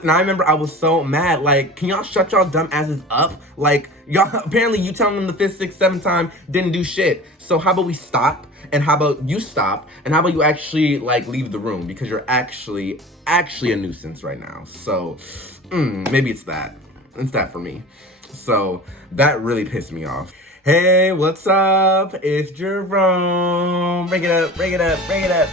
And I remember I was so mad, like, can y'all shut y'all dumb asses up? Like, y'all, apparently you telling them the fifth, sixth, seventh time didn't do shit. So how about we stop? And how about you stop? And how about you actually, like, leave the room? Because you're actually a nuisance right now. So, maybe it's that. It's that for me. So, that really pissed me off. Hey, what's up? It's Jerome. Bring it up, bring it up, bring it up.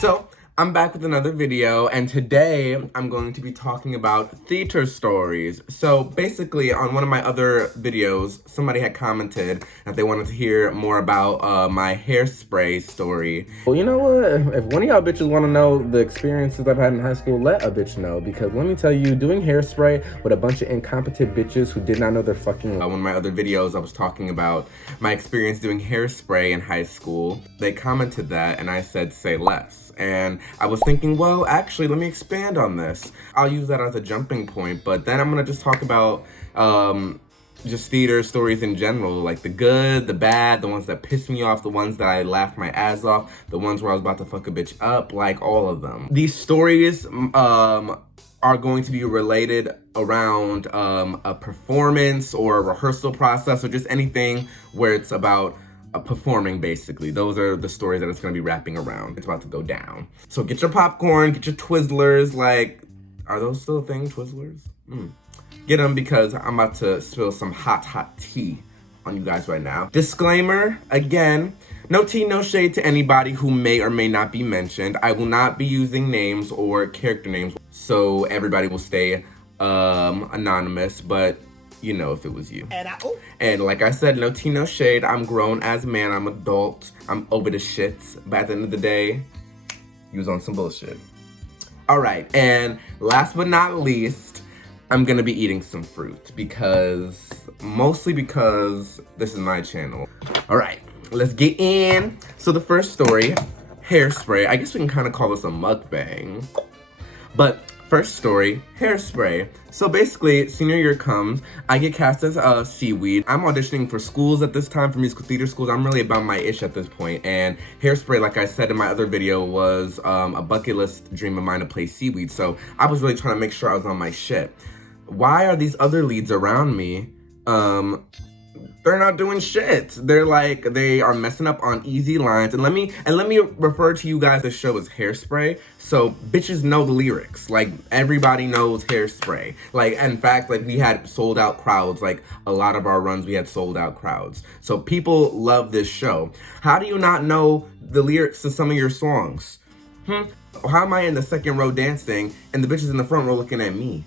So, I'm back with another video, and today I'm going to be talking about theater stories. So basically, on one of my other videos, somebody had commented that they wanted to hear more about my hairspray story. Well, you know what? If one of y'all bitches want to know the experiences I've had in high school, let a bitch know. Because let me tell you, doing hairspray with a bunch of incompetent bitches who did not know their fucking... one of my other videos, I was talking about my experience doing hairspray in high school. They commented that, and I said, say less. And I was thinking, well, actually, let me expand on this. I'll use that as a jumping point, but then I'm gonna just talk about just theater stories in general, like the good, the bad, the ones that piss me off, the ones that I laughed my ass off, the ones where I was about to fuck a bitch up, like all of them. These stories are going to be related around a performance or a rehearsal process or just anything where it's about performing, basically. Those are the stories that it's gonna be wrapping around. It's about to go down. So get your popcorn, get your Twizzlers, like, are those still a thing, Twizzlers? Get them because I'm about to spill some hot tea on you guys right now. Disclaimer, again, no tea, no shade to anybody who may or may not be mentioned. I will not be using names or character names, so everybody will stay anonymous, but you know if it was you. And like I said, no tea, no shade. I'm grown as a man, I'm adult, I'm over the shits. But at the end of the day, you was on some bullshit. All right, and last but not least, I'm gonna be eating some fruit mostly because this is my channel. All right, let's get in. So the first story, hairspray. I guess we can kind of call this a mukbang. But first story, hairspray. So basically, senior year comes, I get cast as Seaweed. I'm auditioning for schools at this time, for musical theater schools. I'm really about my ish at this point. And hairspray, like I said in my other video, was a bucket list dream of mine to play Seaweed. So I was really trying to make sure I was on my shit. Why are these other leads around me? They're not doing shit. They're like, they are messing up on easy lines. And let me refer to you guys, this show is Hairspray. So bitches know the lyrics. Like everybody knows Hairspray. Like, in fact, like we had sold out crowds. Like a lot of our runs, we had sold out crowds. So people love this show. How do you not know the lyrics to some of your songs? How am I in the second row dancing and the bitches in the front row looking at me?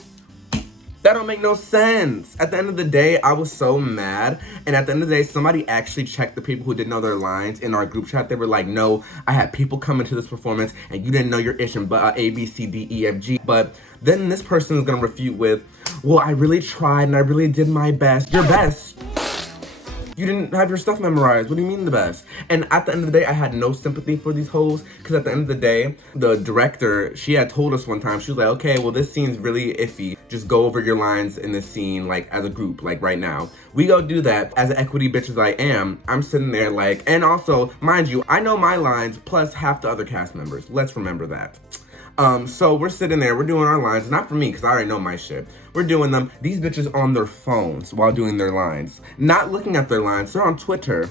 That don't make no sense. At the end of the day, I was so mad. And at the end of the day, somebody actually checked the people who didn't know their lines in our group chat. They were like, no, I had people come into this performance and you didn't know your ish and A, B, C, D, E, F, G. But then this person is gonna refute with, well, I really tried and I really did my best. Your best? You didn't have your stuff memorized. What do you mean the best? And at the end of the day, I had no sympathy for these hoes because at the end of the day, the director, she had told us one time, she was like, okay, well, this scene's really iffy. Just go over your lines in this scene, like as a group, like right now. We go do that. As an equity bitch as I am, I'm sitting there like, and also, mind you, I know my lines plus half the other cast members. Let's remember that. So we're sitting there, we're doing our lines, not for me, because I already know my shit. We're doing them, these bitches on their phones while doing their lines. Not looking at their lines, they're on Twitter.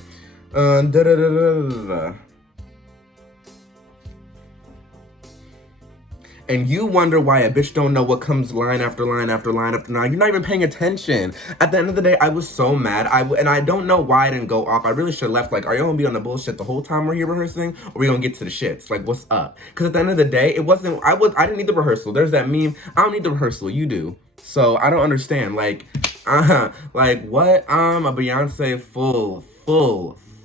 And you wonder why a bitch don't know what comes line after line after line after line. You're not even paying attention. At the end of the day, I was so mad. And I don't know why I didn't go off. I really should have left. Like, are y'all gonna be on the bullshit the whole time we're here rehearsing? Or are we gonna get to the shits? Like, what's up? Because at the end of the day, it wasn't, I didn't need the rehearsal. There's that meme, I don't need the rehearsal, you do. So I don't understand. Like what? I'm a Beyonce full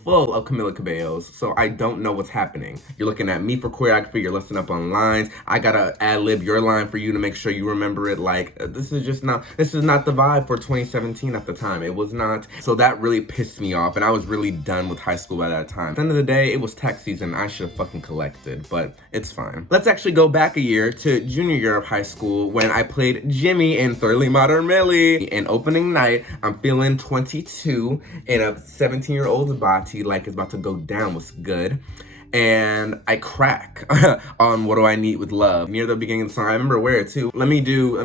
of Camila Cabello's, so I don't know what's happening. You're looking at me for choreography, you're listening up on lines, I gotta ad-lib your line for you to make sure you remember it. Like, this is not the vibe for 2017 at the time. It was not. So that really pissed me off, and I was really done with high school by that time. At the end of the day, it was tax season, I should have fucking collected, but it's fine. Let's actually go back a year to junior year of high school when I played Jimmy in Thoroughly Modern Millie. And opening night, I'm feeling 22 in a 17-year-old's body, like it's about to go down. Was good. and I crack on What Do I Need with Love. Near the beginning of the song, I remember where too. Let me do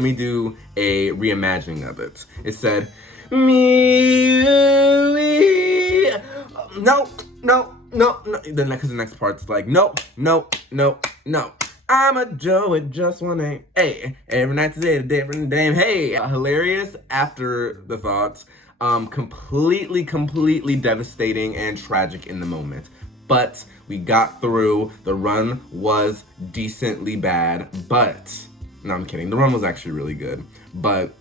a reimagining of it. It said, me, no, no, no, no. Then because the next part's like, no, no, no, no. I'm a Joe with just one name. Hey, every night's a different name. Hey, hilarious after the thoughts. Completely devastating and tragic in the moment. But we got through. The run was decently bad, but no, I'm kidding. The run was actually really good. But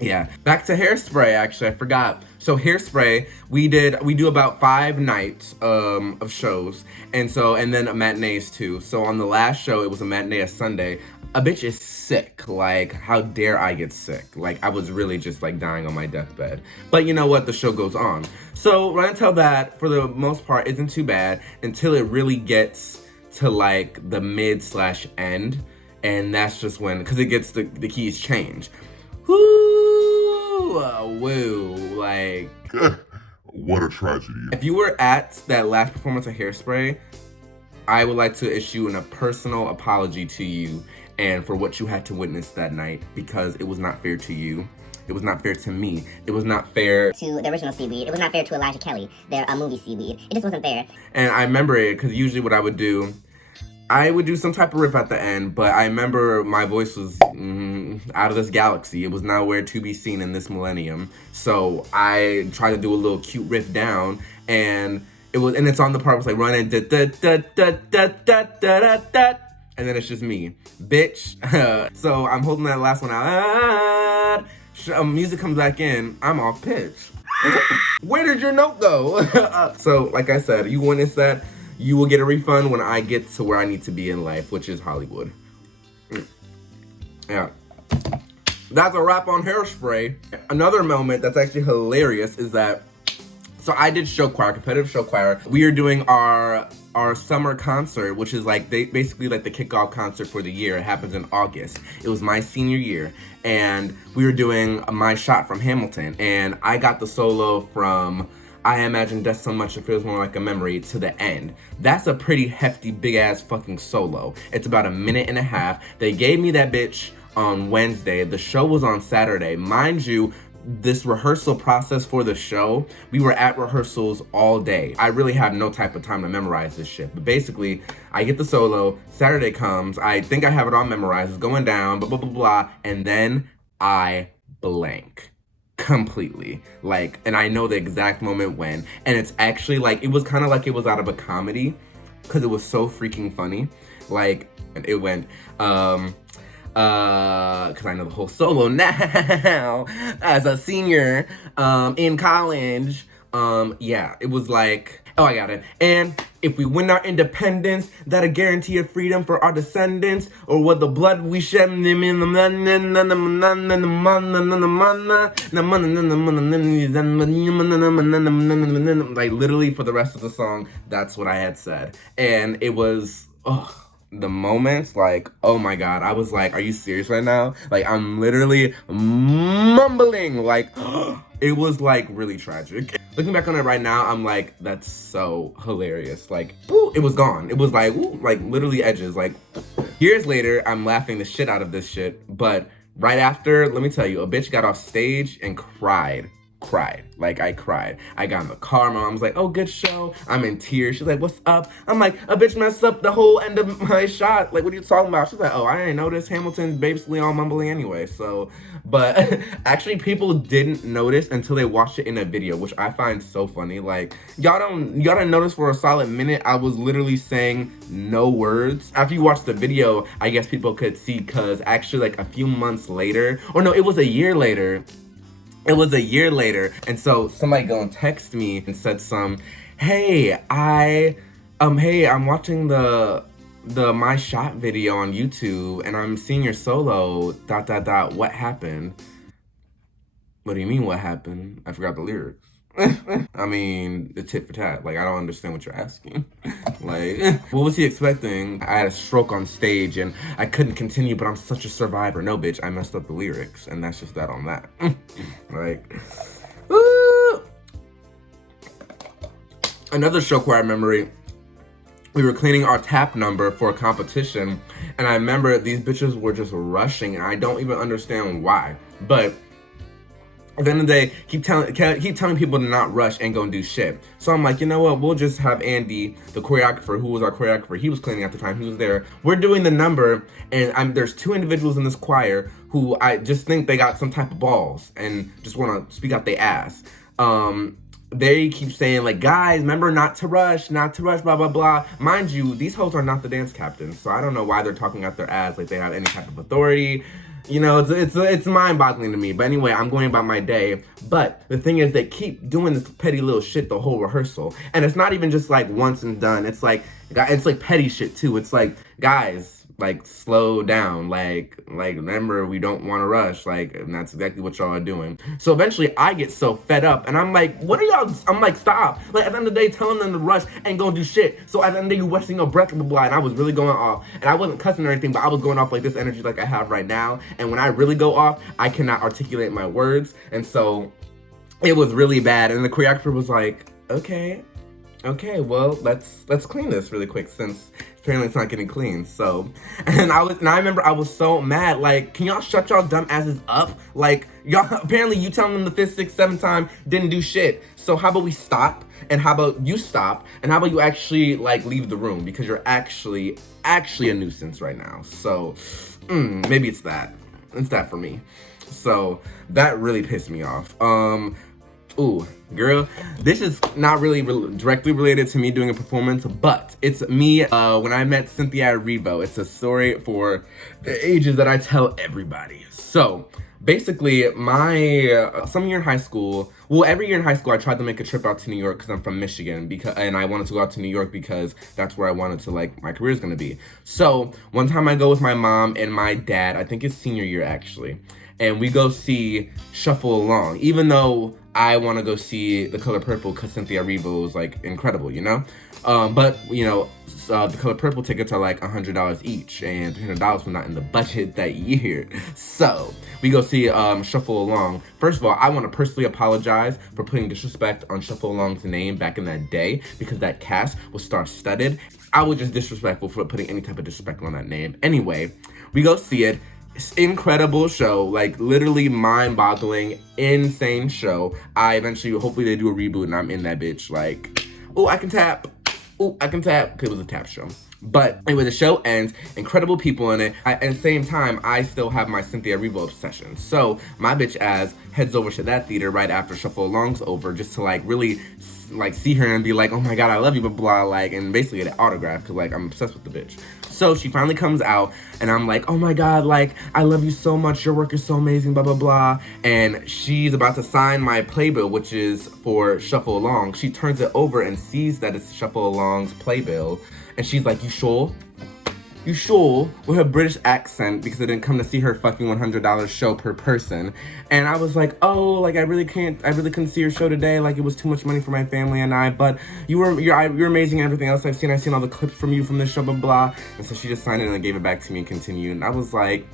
yeah, back to Hairspray. Actually, I forgot. So Hairspray, we do about 5 nights of shows, and then matinees too. So on the last show, it was a matinee a Sunday. A bitch is sick. Like, how dare I get sick? Like, I was really just like dying on my deathbed. But you know what? The show goes on. So Run and Tell That, for the most part, isn't too bad until it really gets to like the mid/end, and that's just when, because it gets the keys change. Woo, like what a tragedy. If you were at that last performance of Hairspray, I would like to issue a personal apology to you and for what you had to witness that night, because it was not fair to you. It was not fair to me. It was not fair to the original Seaweed. It was not fair to Elijah Kelly, their movie Seaweed. It just wasn't fair. And I remember it because usually what I would do some type of riff at the end, but I remember my voice was out of this galaxy. It was nowhere to be seen in this millennium. So I tried to do a little cute riff down, and it's on the part where it's like running da da da da da da da da, and then it's just me, bitch. So I'm holding that last one out. Music comes back in. I'm off pitch. Where did your note go? So like I said, you witnessed that. You will get a refund when I get to where I need to be in life, which is Hollywood. Yeah. That's a wrap on Hairspray. Another moment that's actually hilarious is that, so I did show choir, competitive show choir. We are doing our summer concert, which is like basically like the kickoff concert for the year. It happens in August. It was my senior year, and we were doing My Shot from Hamilton, and I got the solo from I Imagine Death So Much It Feels More Like a Memory to the end. That's a pretty hefty, big-ass fucking solo. It's about 1.5 minutes. They gave me that bitch on Wednesday. The show was on Saturday. Mind you, this rehearsal process for the show, we were at rehearsals all day. I really have no type of time to memorize this shit. But basically, I get the solo, Saturday comes, I think I have it all memorized, it's going down, blah, blah, blah, blah, and then I blank. Completely. Like, and I know the exact moment when, and it's actually like, it was kind of like it was out of a comedy, because it was so freaking funny. Like, it went, because I know the whole solo now, as a senior, in college. Yeah, it was like, oh, I got it. And if we win our independence, that'll guarantee a freedom for our descendants, or what the blood we shed in the like literally for the rest of the song, that's what I had said. And it was, the moments, like, oh my God, I was like, are you serious right now? Like, I'm literally mumbling, like, it was like really tragic. Looking back on it right now, I'm like, that's so hilarious. Like, ooh, it was gone. It was like, ooh, like literally edges. Like, years later, I'm laughing the shit out of this shit. But right after, let me tell you, a bitch got off stage and cried. Like, I cried. I got in the car, my mom was like, oh, good show. I'm in tears. She's like, what's up? I'm like, a bitch messed up the whole end of my shot. Like, what are you talking about? She's like, oh, I didn't notice. Hamilton's basically all mumbling anyway. So, but actually people didn't notice until they watched it in a video, which I find so funny. Like, y'all didn't notice for a solid minute. I was literally saying no words. After you watch the video, I guess people could see, because actually like a few months later, or no, it was a year later. It was a year later, and so somebody go and text me and said hey, I'm watching the My Shot video on YouTube, and I'm seeing your solo, ... What happened? What do you mean, what happened? I forgot the lyrics. I mean, it's tit for tat. Like, I don't understand what you're asking. Like, what was he expecting? I had a stroke on stage and I couldn't continue, but I'm such a survivor. No, bitch, I messed up the lyrics, and that's just that on that. Like, woo! Another show choir memory we were cleaning our tap number for a competition, and I remember these bitches were just rushing, and I don't even understand why. But at the end of the day, keep telling people to not rush and go and do shit. So I'm like, you know what? We'll just have Andy, the choreographer, who was our choreographer. He was cleaning at the time. He was there. We're doing the number, and there's 2 individuals in this choir who I just think they got some type of balls and just want to speak out their ass. They keep saying, like, guys, remember not to rush, blah, blah, blah. Mind you, these hoes are not the dance captains, so I don't know why they're talking out their ass like they have any type of authority. You know, it's mind-boggling to me. But anyway, I'm going about my day. But the thing is, they keep doing this petty little shit the whole rehearsal. And it's not even just, like, once and done. It's like petty shit, too. It's like, guys, like, slow down. Like, remember, we don't want to rush. Like, and that's exactly what y'all are doing. So eventually, I get so fed up. And I'm like, what are y'all? I'm like, stop. Like, at the end of the day, telling them to rush and go do shit. So at the end of the day, you're wasting your breath, blah, blah, blah. And I was really going off. And I wasn't cussing or anything, but I was going off like this energy like I have right now. And when I really go off, I cannot articulate my words. And so it was really bad. And the choreographer was like, okay, well, let's clean this really quick since apparently it's not getting clean. So, and I remember I was so mad. Like, can y'all shut y'all dumb asses up? Like, y'all, apparently you telling them the 5th, 6th, 7th time didn't do shit. So how about we stop? And how about you stop? And how about you actually, like, leave the room? Because you're actually a nuisance right now. So, maybe it's that. It's that for me. So, that really pissed me off. Ooh, girl, this is not really directly related to me doing a performance, but it's me when I met Cynthia Erivo. It's a story for the ages that I tell everybody. So, basically, some year in high school, every year in high school, I tried to make a trip out to New York because I'm from Michigan, and I wanted to go out to New York because that's where I wanted to, like, my career is gonna be. So, one time I go with my mom and my dad, I think it's senior year actually, and we go see Shuffle Along, even though I want to go see The Color Purple because Cynthia Erivo is, like, incredible, you know? But, you know, The Color Purple tickets are, like, $100 each, and $300 was not in the budget that year. So, we go see Shuffle Along. First of all, I want to personally apologize for putting disrespect on Shuffle Along's name back in that day, because that cast was star-studded. I was just disrespectful for putting any type of disrespect on that name. Anyway, we go see it. Incredible show, like, literally mind-boggling, insane show. Hopefully they do a reboot and I'm in that bitch, like, ooh, I can tap, because it was a tap show. But anyway, the show ends, incredible people in it. At the same time, I still have my Cynthia Erivo obsession. So my bitch ass heads over to that theater right after Shuffle Along's over, just to, like, really, like, see her and be like, oh my god, I love you, blah, blah, like, and basically get an autograph, because, like, I'm obsessed with the bitch. So she finally comes out, and I'm like, oh my god, like, I love you so much, your work is so amazing, blah, blah, blah. And she's about to sign my playbill, which is for Shuffle Along. She turns it over and sees that it's Shuffle Along's playbill, and she's like, you sure? You sure? With her British accent, because I didn't come to see her fucking $100 show per person. And I was like, oh, like, I really couldn't see your show today. Like, it was too much money for my family and I, but you're amazing and everything else I've seen all the clips from you from this show, blah, blah. And so she just signed it and gave it back to me and continued. And I was like,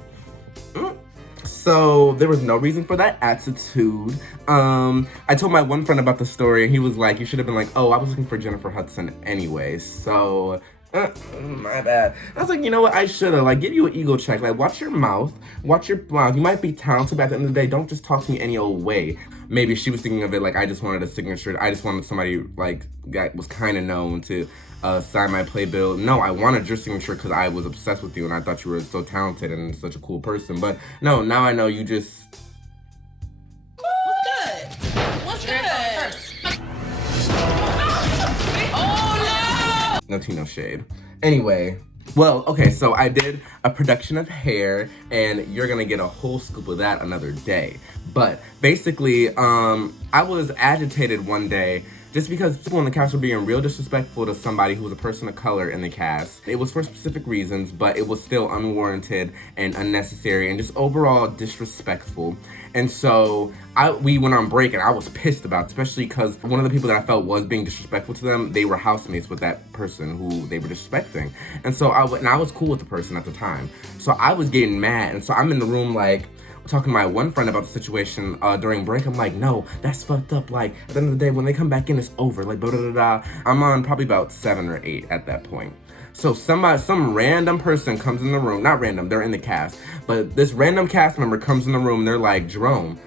So there was no reason for that attitude. I told my one friend about the story and he was like, you should have been like, oh, I was looking for Jennifer Hudson anyway. So, my bad. I was like, you know what? I should have. Like, give you an ego check. Like, watch your mouth. Watch your mouth. You might be talented, but at the end of the day, don't just talk to me any old way. Maybe she was thinking of it like, I just wanted a signature. I just wanted somebody, like, that was kind of known to sign my playbill. No, I wanted your signature because I was obsessed with you and I thought you were so talented and such a cool person. But no, now I know you just... No tea, no shade. Anyway, well, okay, so I did a production of Hair, and you're gonna get a whole scoop of that another day. But basically, I was agitated one day just because people in the cast were being real disrespectful to somebody who was a person of color in the cast. It was for specific reasons, but it was still unwarranted and unnecessary and just overall disrespectful. And so we went on break and I was pissed about it, especially because one of the people that I felt was being disrespectful to them, they were housemates with that person who they were disrespecting. And so I was cool with the person at the time. So I was getting mad. And so I'm in the room like, talking to my one friend about the situation during break. I'm like, no, that's fucked up. Like, at the end of the day, when they come back in, it's over. Like, blah, blah, blah, blah. I'm on probably about 7 or 8 at that point. So some random person comes in the room, not random, they're in the cast, but this random cast member comes in the room and they're like, Jerome,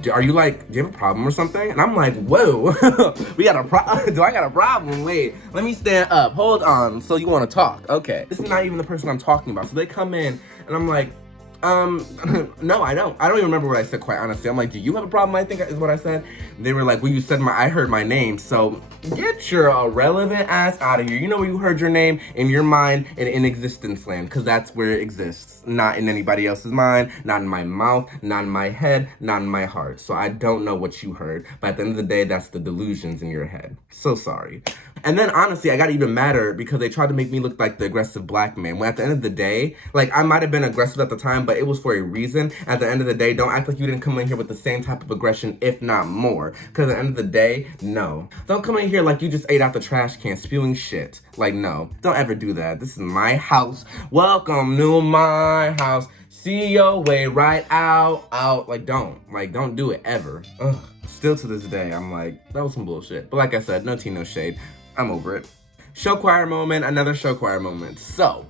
do you have a problem or something? And I'm like, whoa, we got a problem. Do I got a problem? Wait, let me stand up. Hold on. So you want to talk? Okay. This is not even the person I'm talking about. So they come in and I'm like, no, I don't even remember what I said, quite honestly. I'm like, do you have a problem? I think is what I said. They were like, well, you said I heard my name. So get your irrelevant ass out of here. You know where you heard your name? In your mind and in existence land, because that's where it exists. Not in anybody else's mind, not in my mouth, not in my head, not in my heart. So I don't know what you heard, but at the end of the day, that's the delusions in your head. So sorry. And then honestly, I got even madder because they tried to make me look like the aggressive black man. When at the end of the day, like I might have been aggressive at the time, but it was for a reason. At the end of the day, don't act like you didn't come in here with the same type of aggression, if not more. Because at the end of the day, no. Don't come in here like you just ate out the trash can spewing shit. Like, no. Don't ever do that. This is my house. Welcome to my house. See your way right out. Like, don't do it ever. Ugh. Still to this day, I'm like, that was some bullshit. But like I said, no tea, no shade. I'm over it. Show choir moment, another show choir moment. So,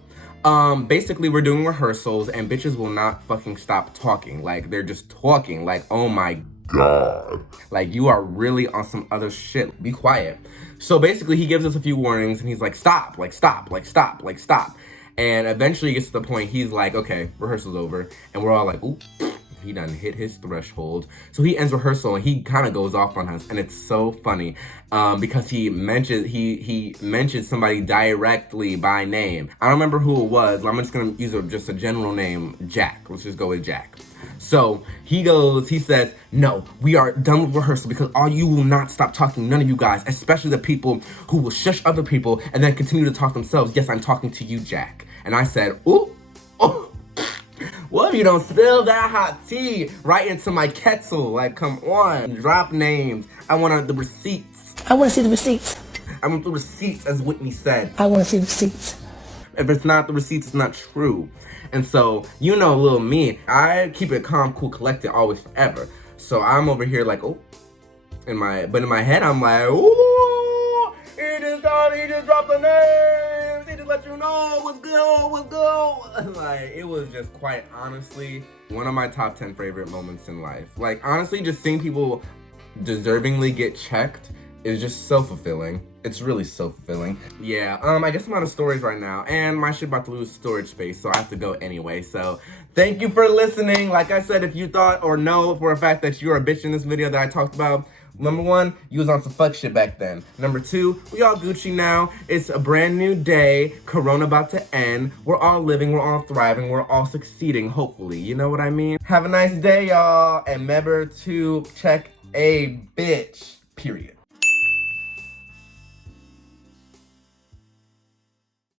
basically we're doing rehearsals and bitches will not fucking stop talking. Like, they're just talking. Like, oh my God. Like, you are really on some other shit. Be quiet. So basically he gives us a few warnings and he's like, stop, like, stop, like, stop, like, stop. And eventually he gets to the point, he's like, okay, rehearsal's over. And we're all like, ooh. He done hit his threshold. So he ends rehearsal and he kind of goes off on us, and it's so funny because he mentioned somebody directly by name. I don't remember who it was, but I'm just gonna use just a general name, Jack. Let's just go with Jack. So he says, no, we are done with rehearsal because all you will not stop talking, none of you guys, especially the people who will shush other people and then continue to talk themselves. Yes, I'm talking to you, Jack. And I said, ooh, oh. What if you don't spill that hot tea right into my kettle? Like, come on, drop names. I want the receipts. I want to see the receipts. I want the receipts, as Whitney said. I want to see the receipts. If it's not the receipts, it's not true. And so, you know, little me, I keep it calm, cool, collected, always, forever. So I'm over here like, oh, in my head, I'm like, ooh, he just dropped the names. He just let you know what's good, what's good. Like, it was just quite honestly one of my top 10 favorite moments in life. Like, honestly, just seeing people deservingly get checked is just so fulfilling. It's really so fulfilling. Yeah, I guess I'm out of stories right now, and my shit about to lose storage space, so I have to go anyway. So, thank you for listening. Like I said, if you thought or know for a fact that you're a bitch in this video that I talked about, number 1, you was on some fuck shit back then. Number 2, we all Gucci now. It's a brand new day. Corona about to end. We're all living, we're all thriving, we're all succeeding, hopefully. You know what I mean? Have a nice day, y'all. And remember to check a bitch, period.